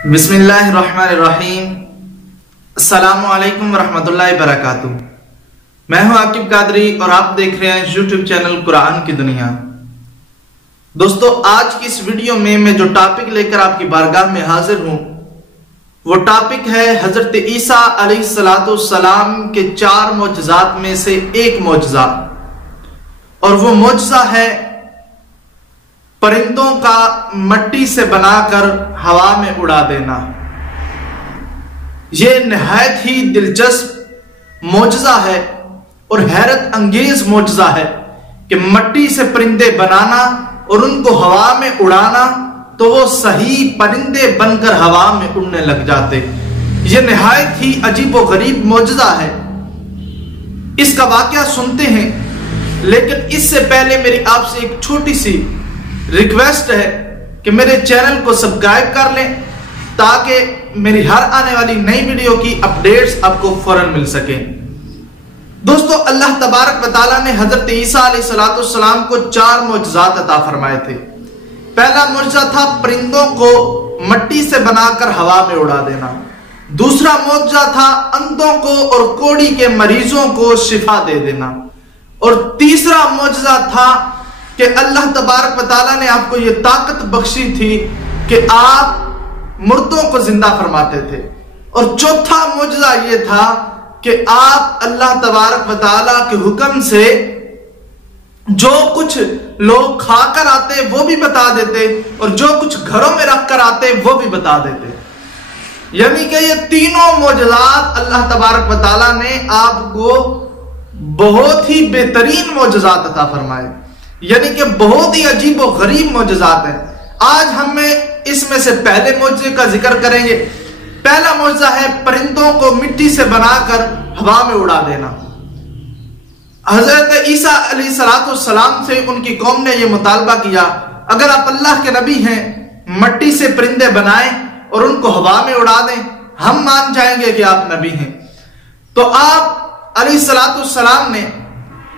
बिस्मिल्लाहिर्रहमानिर्रहीम। अस्सलामु अलैकुम वरहमतुल्लाहि वबरकातुहू। मैं हूं आकिब कादरी और आप देख रहे हैं यूट्यूब चैनल कुरान की दुनिया। दोस्तों, आज की इस वीडियो में मैं जो टॉपिक लेकर आपकी बारगाह में हाजिर हूं वो टॉपिक है हजरत ईसा अलैहिस्सलाम के 4 मोजज़ात में से एक मोजज़ा, और वो मोजज़ा है परिंदों का मट्टी से बनाकर हवा में उड़ा देना। यह निहायत ही दिलचस्प मोजज़ा है और हैरत अंगेज मोजज़ा है कि मट्टी से परिंदे बनाना और उनको हवा में उड़ाना, तो वो सही परिंदे बनकर हवा में उड़ने लग जाते। यह निहायत ही अजीब व गरीब मोजज़ा है। इसका वाकया सुनते हैं, लेकिन इससे पहले मेरी आपसे एक छोटी सी रिक्वेस्ट है कि मेरे चैनल को सब्सक्राइब कर लें ताकि मेरी हर आने वाली नई वीडियो की अपडेट्स आपको फौरन मिल सके। दोस्तों, अल्लाह तबारक व तआला ने हजरत ईसा अलैहिस्सलाम को 4 मोजज़ात अता फरमाए थे। पहला मोजज़ा था परिंदों को मट्टी से बनाकर हवा में उड़ा देना। दूसरा मोजज़ा था अंधों को और कोढ़ी के मरीजों को शिफा दे देना। और तीसरा मोजज़ा था कि अल्लाह तबारक व तआला ने आपको यह ताकत बख्शी थी कि आप मुर्दों को जिंदा फरमाते थे। और चौथा मोजज़ा यह था कि आप अल्लाह तबारक व तआला के हुक्म से जो कुछ लोग खाकर आते वो भी बता देते और जो कुछ घरों में रख कर आते वो भी बता देते। यानी कि ये तीनों मोजज़ात अल्लाह तबारक व तआला ने आपको बहुत ही बेहतरीन मोजज़ात अता फरमाए, यानी कि बहुत ही अजीब और गरीब मोजज़ात हैं। आज हमें इसमें से पहले मोजज़े का जिक्र करेंगे। पहला मोजज़ा है परिंदों को मिट्टी से बनाकर हवा में उड़ा देना। हजरत ईसा अलैहिस्सलाम से उनकी कौम ने यह मुतालबा किया, अगर आप अल्लाह के नबी हैं, मट्टी से परिंदे बनाएं और उनको हवा में उड़ा दें, हम मान जाएंगे कि आप नबी हैं। तो आप अलैहिस्सलाम ने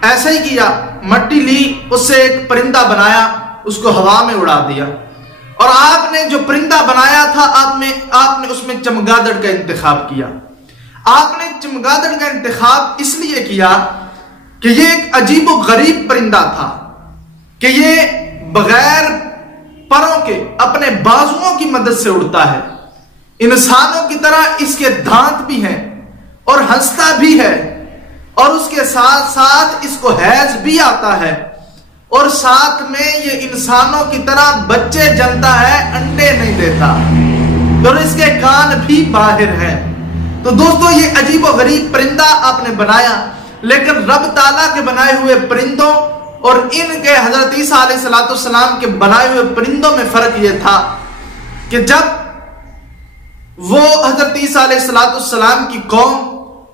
ऐसा ही किया, मट्टी ली, उससे एक परिंदा बनाया, उसको हवा में उड़ा दिया। और आपने जो परिंदा बनाया था आपने उसमें चमगादड़ का इंतखाब किया। आपने चमगादड़ का इंतखाब इसलिए किया कि ये एक अजीब व गरीब परिंदा था कि ये बगैर परों के अपने बाजुओं की मदद से उड़ता है। इंसानों की तरह इसके दांत भी हैं और हंसता भी है, और उसके साथ साथ इसको हैज भी आता है, और साथ में ये इंसानों की तरह बच्चे जनता है, अंडे नहीं देता, और इसके कान भी बाहर हैं। तो दोस्तों, ये अजीब व गरीब परिंदा आपने बनाया, लेकिन रब ताला के बनाए हुए परिंदों और इनके हजरत ईसा अलैहिस्सलाम के बनाए हुए परिंदों में फर्क यह था कि जब वो हजरत ईसा अलैहिस्सलाम की कौम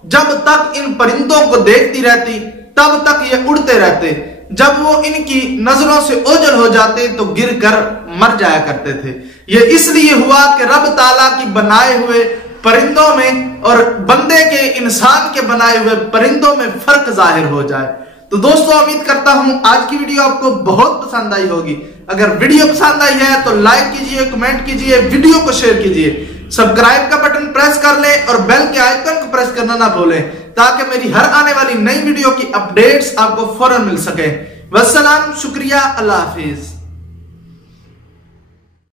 जब तक इन परिंदों को देखती रहती तब तक ये उड़ते रहते। जब वो इनकी नजरों से ओझल हो जाते तो गिरकर मर जाया करते थे। ये इसलिए हुआ कि रब ताला की बनाए हुए परिंदों में और बंदे के, इंसान के बनाए हुए परिंदों में फर्क जाहिर हो जाए। तो दोस्तों, उम्मीद करता हूं आज की वीडियो आपको बहुत पसंद आई होगी। अगर वीडियो पसंद आई है तो लाइक कीजिए, कमेंट कीजिए, वीडियो को शेयर कीजिए, सब्सक्राइब का बटन प्रेस कर लें और बेल के आइकन को प्रेस करना ना भूलें ताकि मेरी हर आने वाली नई वीडियो की अपडेट्स आपको फौरन मिल सके। वस्सलाम, शुक्रिया, अल्लाह हाफिज।